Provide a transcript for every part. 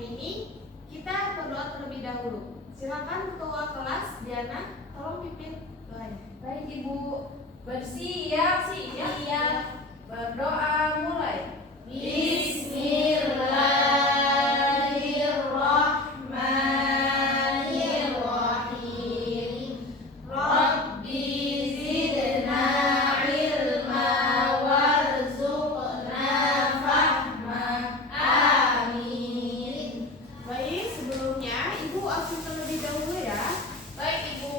hari ini kita berdoa terlebih dahulu. Silakan ketua kelas Diana, tolong pimpin doanya. Baik Ibu, bersiap, berdoa mulai. Bismillahirrahmanirrahim. Rabbi zidna ilma warzuqna fahma. Amin. Baik, sebelumnya Ibu absen terlebih dahulu ya. Baik Ibu.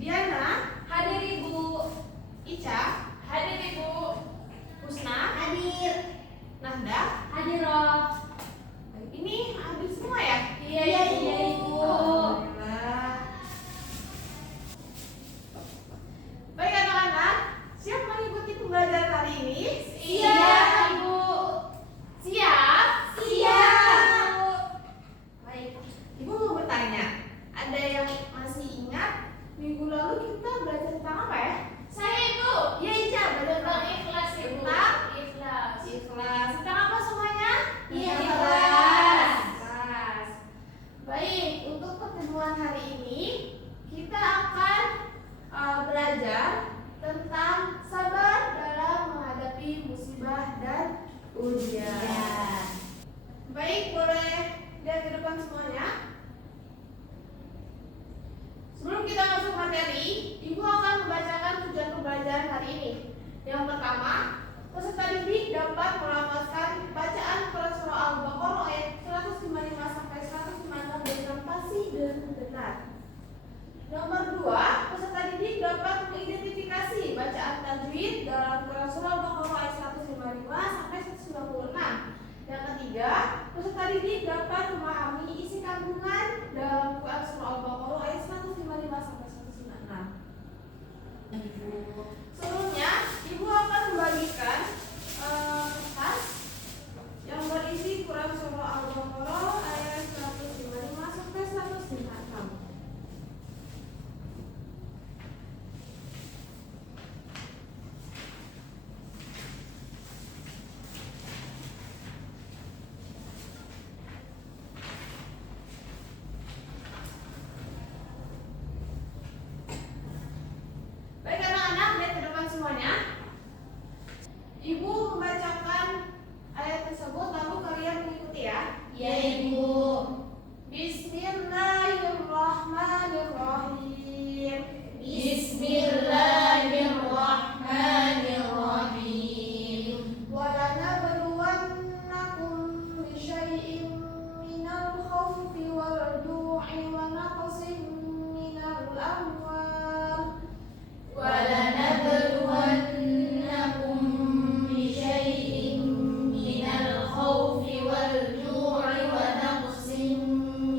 Diana, Hadir Ibu. Ica, Hadir Ibu. Husna, Hadir. Nahda. Hadir Roh. Baik, ini hadir semua ya? Iya Ibu. Alhamdulillah. Baik anak-anak, siap mengikuti pembelajaran hari ini? Siap Ibu. Siap? Siap. Baik, Ibu mau bertanya, ada yang masih ingat minggu lalu kita belajar tentang apa ya? Saya Ibu. Ya Ica, belajar Tentang tentang ikhlas Ibu. Tentang? Ikhlas. ikhlas. Tentang apa semuanya? Iya, Ikhlas. ikhlas. Baik, untuk pertemuan hari ini kita akan belajar tentang sabar dalam menghadapi musibah dan ujian. Iya. Baik, boleh lihat ke depan semuanya. Sebelum kita masuk materi, Ibu akan membacakan tujuan pembelajaran hari ini. Yang pertama, peserta didik dapat melafazkan bacaan surah Al-Baqarah ayat 155 sampai 156 dengan fasih dan benar. Nomor 2, peserta didik dapat mengidentifikasi bacaan tajwid dalam Quran surah Al-Baqarah ayat 155 sampai 196. Yang ketiga, peserta didik dapat memahami isi kandungan dalam Quran surah Al-Baqarah ayat 155 sampai 196. Sebelumnya, Ibu akan membagikan kertas yang berisi Quran surah Al-Baqarah ayat 155 sampai 156. Baik anak-anak, lihat ke depan semuanya. Ibu membacakan ayat tersebut lalu kalian mengikuti ya. Iya Ibu. Bismillahirrahmanirrahim. Bismillahirrahmanirrahim. وَلَنَبْلُوَنَّكُمْ بِشَيْءٍ مِّنَ الْخَوْفِ وَالْجُوعِ وَنَقْصٍ مِّنَ الْأَمْوَالِ وَلَنَبْلُوَنَّكُم بِشَيْءٍ مِّنَ الْخَوْفِ وَالْجُوعِ وَنَقْصٍ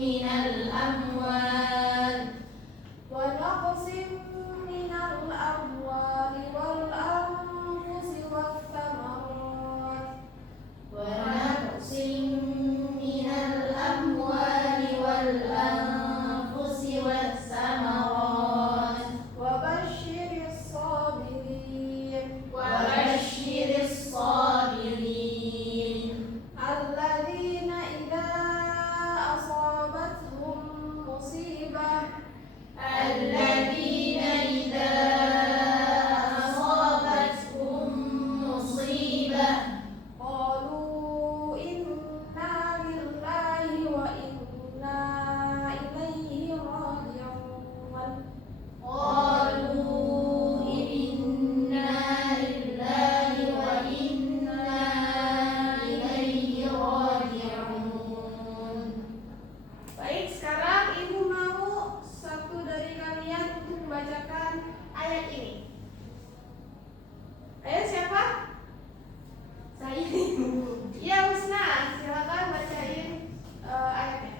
مِّنَ الْأَمْوَالِ وَنَقْصٍ مِّنَ الْأَمْوَالِ وَالْأَنفُسِ وَالثَّمَرَاتِ ونقص من الأموال والأنفس والثمرات وَبَشِّرِ الصَّابِرِينَ وبشر الصابرين الَّذِينَ إِذَا أَصَابَتْهُم مُّصِيبَةٌ الذين إذا أصابتهم مصيبة قالوا إِنَّا لِلَّهِ وَإِنَّا إِلَيْهِ راجعون قالوا إنا لله وإنا إليه راجعون. Baik, sekarang Ibu mau satu dari kalian untuk membacakan ayat ini. Ayat siapa? Saya Ibu. Ya, Husna, silakan bacain ayatnya.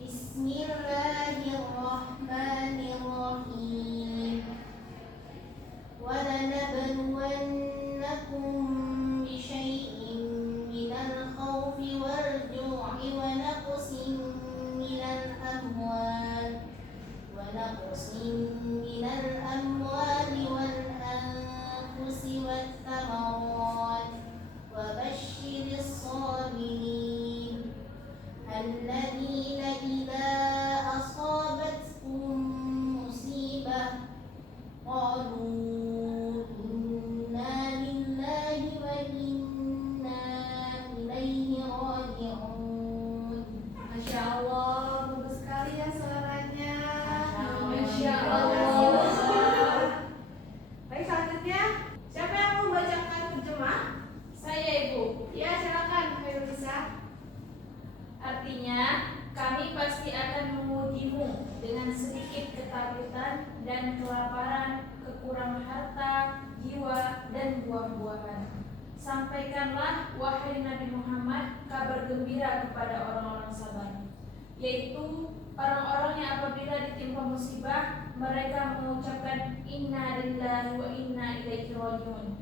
Bismillahirrahmanirrahim. وَلَنَبْلُوَنَّكُم بِشَيْءٍ مِّنَ الْخَوْفِ وَالْجُوعِ وَنَقْصٍ مِّنَ الْأَمْوَالِ وَالْأَنفُسِ وَالثَّمَرَاتِ وَبَشِّرِ الصَّابِرِينَ راجعون. Masya Allah, bagus sekali ya suaranya. Masya Allah. Baik, selanjutnya siapa yang mau membacakan terjemah? Saya, Ibu. Ya, silakan Khairul Nisa. Artinya, kami pasti akan mengujimu dengan sedikit ketakutan dan kelaparan, kekurangan harta, jiwa, dan buah-buahan. Sampaikanlah, wahai Nabi Muhammad, kabar gembira kepada orang-orang sabar, yaitu orang-orang yang apabila ditimpa musibah, mereka mengucapkan inna lillahi wa inna ilaihi rajiun.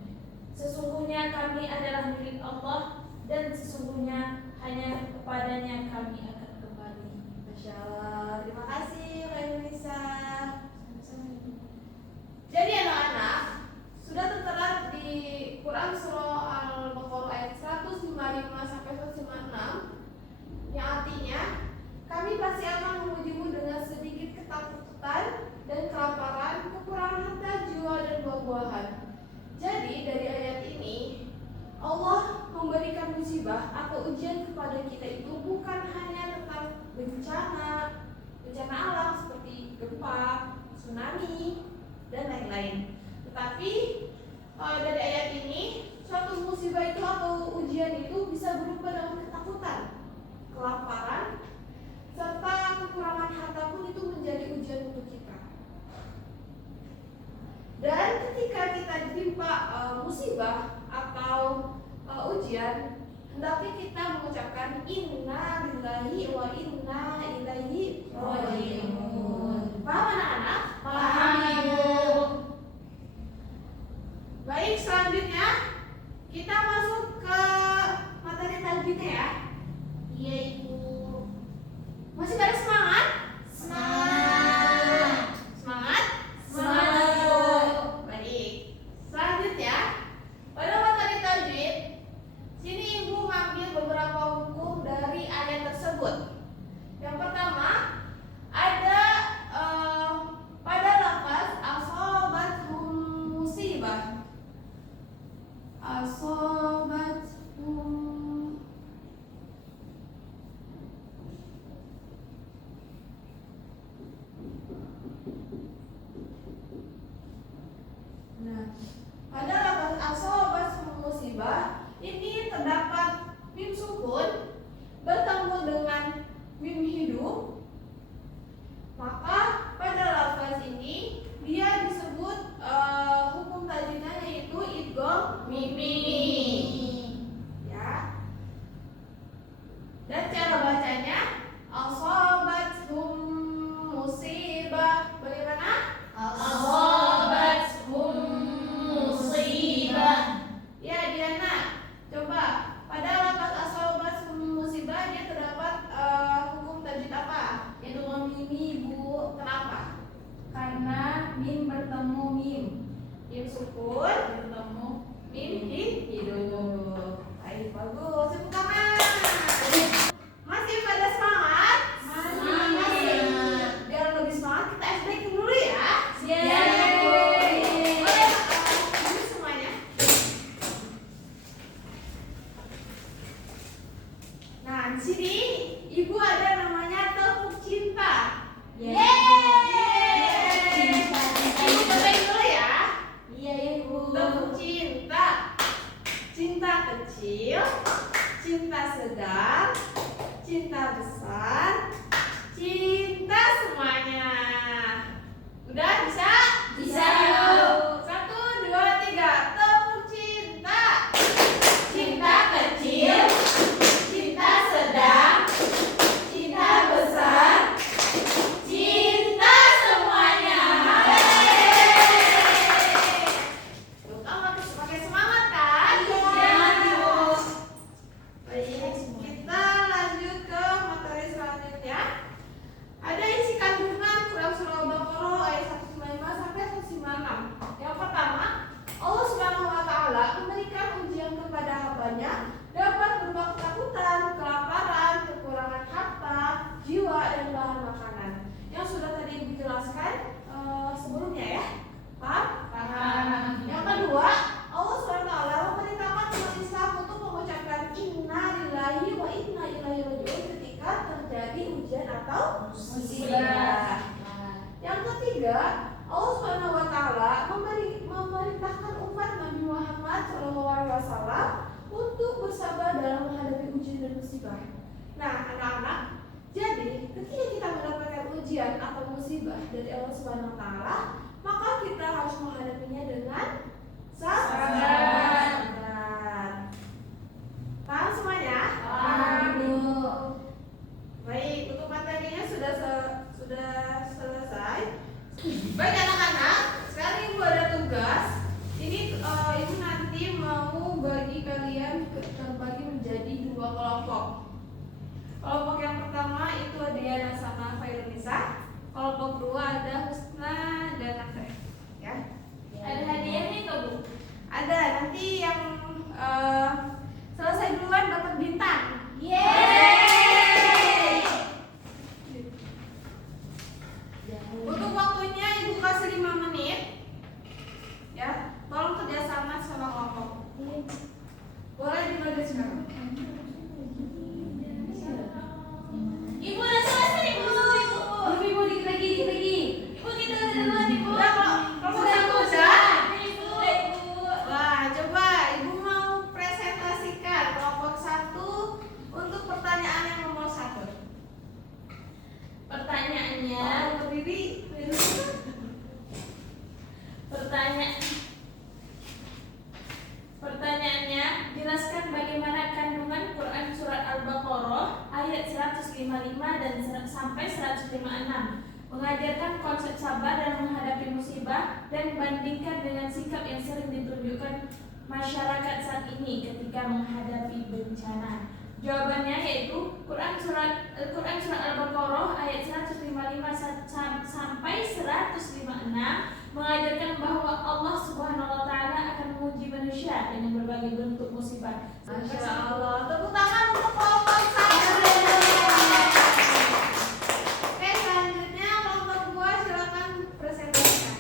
Sesungguhnya kami adalah milik Allah dan sesungguhnya hanya kepadanya kami akan kembali. Masya Allah, terima kasih Khairul Nisa. Jadi anak-anak, sudah tertera di Quran Surah Al-Baqarah ayat 155 sampai 156 yang artinya kami pasti akan mengujimu dengan sedikit ketakutan dan kelaparan, kekurangan harta, jiwa, dan buah-buahan. Jadi dari ayat ini Allah memberikan musibah atau ujian kepada kita itu bukan hanya tentang bencana alam seperti gempa, tsunami, dan lain-lain. Tetapi dari ayat ini suatu musibah itu atau ujian itu bisa berupa dengan ketakutan, kelaparan, serta kekurangan harta pun itu menjadi ujian untuk kita. Dan ketika kita ditimpa musibah atau ujian, hendaknya kita mengucapkan inna lillahi wa inna ilaihi rajiun. Paham anak-anak? Paham, Ibu. Baik, selanjutnya kita masuk ke materi tajwidnya ya. Iya, Ibu. Masih pada semangat? Semangat. Semangat? Semangat, Ibu. Baik. Selanjutnya, pada materi tajwid, sini Ibu mengambil beberapa hukum dari ayat tersebut. Yang pertama, ada pada lafaz asobathum musibah. Asobathum. Nah, pada lafaz asobathum musibah ini terdapat mim sukun bertemu dengan mim hidup. Maka pada lafaz ini dia disebut hukum tajwidnya yaitu idgham mimi. Ya. Dan cara bacanya asobathum musibah. Bagaimana? Asobathum musibah. Ya, Diana. Coba pada lafaz asobathum musibah dia terdapat hukum tajwid apa? Idgham mimi, Bu. Kenapa? Karena mim bertemu mim. Mim sukun Bertemu mim hidup. Baik, bagus. Tepuk tangan. Masih pada semangat? Semangat. Biar lebih semangat kita ice breaking dulu ya. Yeay. Boleh duduk semuanya. Nah, di sini Ibu ada namanya tepuk cinta. Cinta, cinta, Ibu cinta. cobain dulu ya. Iya, Ibu. Tepuk cinta. Cinta kecil, cinta sedang, cinta besar, cinta semuanya. Udah bisa? Bisa, Ibu. 1, 2, 3. Tepuk cinta. Cinta kecil, cinta sedang, cinta besar, cinta semuanya. Tuh, kamu pakai semangat kan? Iya, Ibu. Baik, kita lanjut ke materi selanjutnya. Ada isi kandungan Quran Surah Al-Baqarah ayat 195 inna ilaihi raji'un ketika terjadi ujian atau musibah. Yang ketiga, Allah Subhanahu wa taala memerintahkan umat Nabi Muhammad SAW untuk bersabar dalam menghadapi ujian dan musibah. Nah, anak-anak, jadi ketika kita mendapatkan ujian atau musibah dari Allah Subhanahu wa taala, maka kita harus menghadapinya dengan sabar. Paham semuanya? Paham, Bu. Baik, untuk materinya sudah selesai. Baik anak-anak, sekarang Ibu ada tugas. Ini Ibu nanti mau bagi kalian terbagi menjadi 2 kelompok. Kelompok yang pertama itu ada Diana sama Fairunisa. Kelompok 2 ada Husna dan Nafeh. Ya. Ada hadiahnya nggak, Bu? Ada, nanti yang selesai duluan dapat bintang. Yeay! Untuk waktunya Ibu kasih 5 menit. Ya, tolong kerjasama sama kelompok. Boleh dibagi sekarang. Ibu udah selesai, Ibu. Ibu dikit lagi. Ibu kita udah duluan, Ibu. Udah, kelompok satu udah. Ibu. Wah, coba Ibu mau presentasikan kelompok 1 untuk pertanyaan yang nomor 1. Pertanyaannya, Berdiri. Pertanyaannya, jelaskan bagaimana kandungan Quran surat Al-Baqarah ayat 155 dan sampai 156 mengajarkan konsep sabar dan menghadapi musibah dan bandingkan dengan sikap yang sering ditunjukkan masyarakat saat ini ketika menghadapi bencana. Jawabannya yaitu Quran surat Al-Baqarah ayat 155 sampai 156 mengajarkan bahwa Allah Subhanahu wa taala akan menguji manusia dengan berbagai bentuk musibah. Masya Allah. Tepuk tangan untuk kelompok 1. Oke, selanjutnya kelompok 2 silakan presentasikan.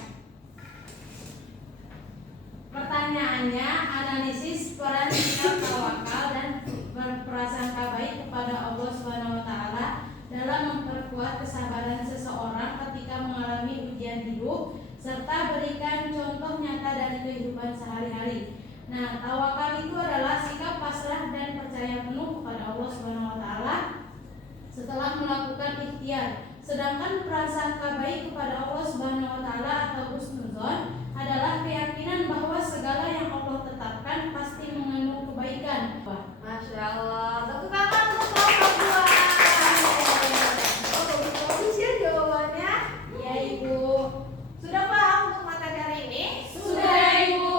Pertanyaannya, analisis peran sikap tawakal dan berprasangka baik kepada Allah Subhanahu wa taala dalam memperkuat kesabaran seseorang ketika mengalami ujian hidup serta berikan contoh nyata dari kehidupan sehari-hari. Nah, tawakal itu adalah sikap pasrah dan percaya penuh kepada Allah Subhanahu wa taala setelah melakukan ikhtiar. Sedangkan prasangka baik kepada Allah Subhanahu wa taala atau husnuzon adalah keyakinan bahwa segala yang Allah tetapkan pasti mengandung kebaikan. Masya Allah. Tepuk tangan untuk kelompok 2. Oh, bagus ya jawabannya. Ya, Ibu. Sudah paham untuk materi hari ini? Sudah, Ibu.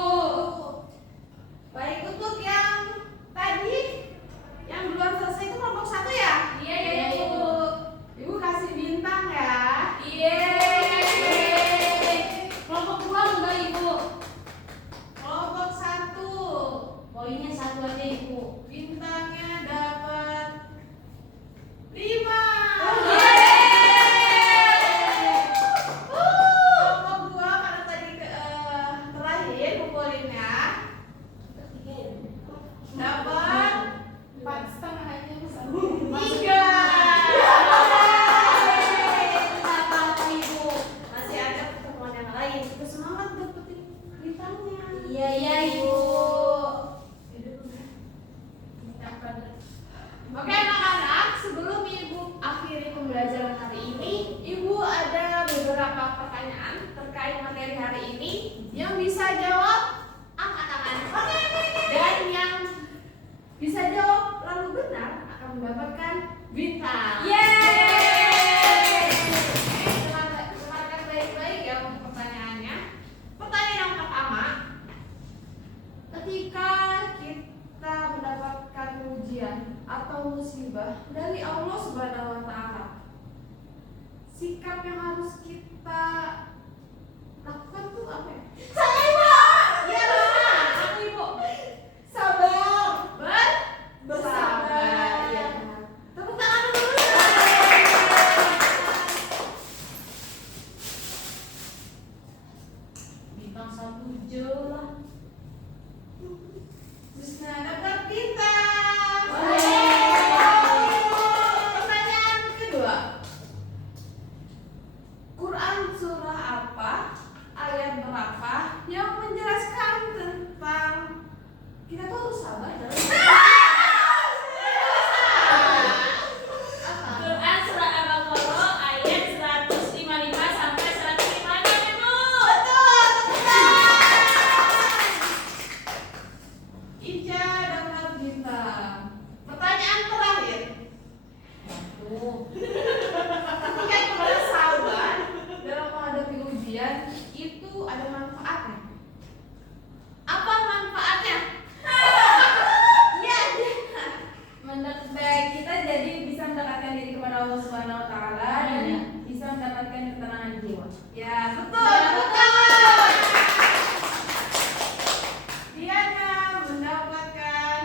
Baik, untuk yang tadi yang duluan selesai itu kelompok 1 ya? Iya, Ibu. Ibu kasih bintang ya. Yeay. Kelompok 2 enggak, Ibu? Kelompok 1 Poinnya 1 aja, Ibu. bintangnya dapat 5. Kelompok 2 karena tadi terakhir pukul Yeay. baik, kita jadi bisa mendekatkan diri kepada Allah Subhanahu Wa Taala dan bisa mendapatkan ketenangan jiwa. Ya, betul, betul. Diana mendapatkan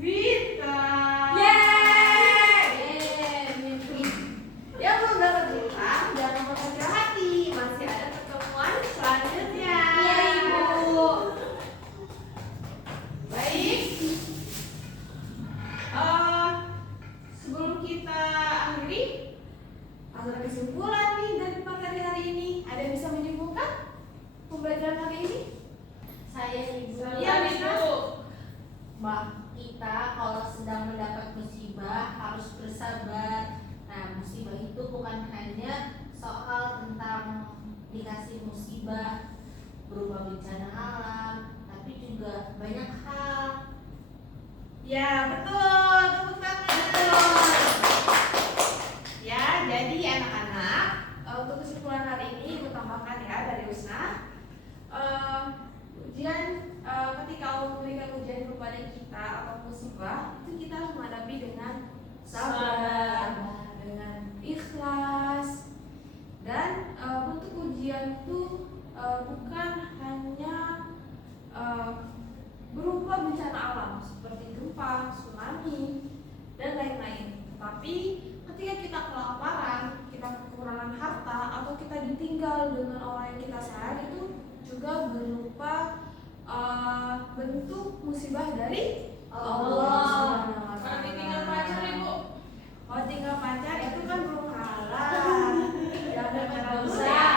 bintang. Yang belum dapat bintang, jangan lupa kecil hati. Masih ada pertemuan selanjutnya. Iya, Ibu. Baik. Sebelum kita akhiri, ada kesimpulan nih dari materi hari ini. Ada yang bisa menyimpulkan pembelajaran hari ini? Saya Ibu. Iya, Bina. Kita kalau sedang mendapat musibah harus bersabar. Nah, musibah itu bukan hanya soal tentang dikasih musibah berupa bencana alam, tapi juga banyak hal. Ya, betul. Tepuk tangan. Ya, jadi anak-anak, untuk kesimpulan hari ini Ibu tambahkan ya dari Usna. Ketika Allah memberikan ujian kepada kita atau musibah, itu kita harus menghadapi dengan sabar, dengan ikhlas, dan bentuk ujian itu bukan hanya berupa bencana alam seperti gempa, tsunami, dan lain-lain. Tapi ketika kita kelaparan, kita kekurangan harta, atau kita ditinggal dengan orang yang kita sayang, itu juga berupa bentuk musibah dari Allah. Kalau ditinggal pacar, Ibu. Kalau tinggal pacar itu kan belum halal. Jangan dapat dosa ya.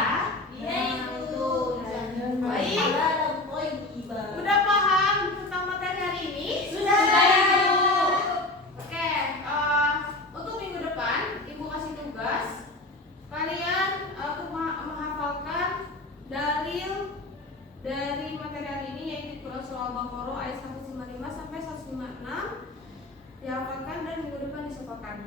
Iya, Ibu. Baik. Ibu. Udah paham tentang materi hari ini? Sudah, Ibu. Oke, untuk minggu depan Ibu kasih tugas kalian untuk menghafalkan dalil dari materi hari ini, yaitu Surah Al-Baqarah ayat 155 sampai 156, dihafalkan dan minggu depan disepakan.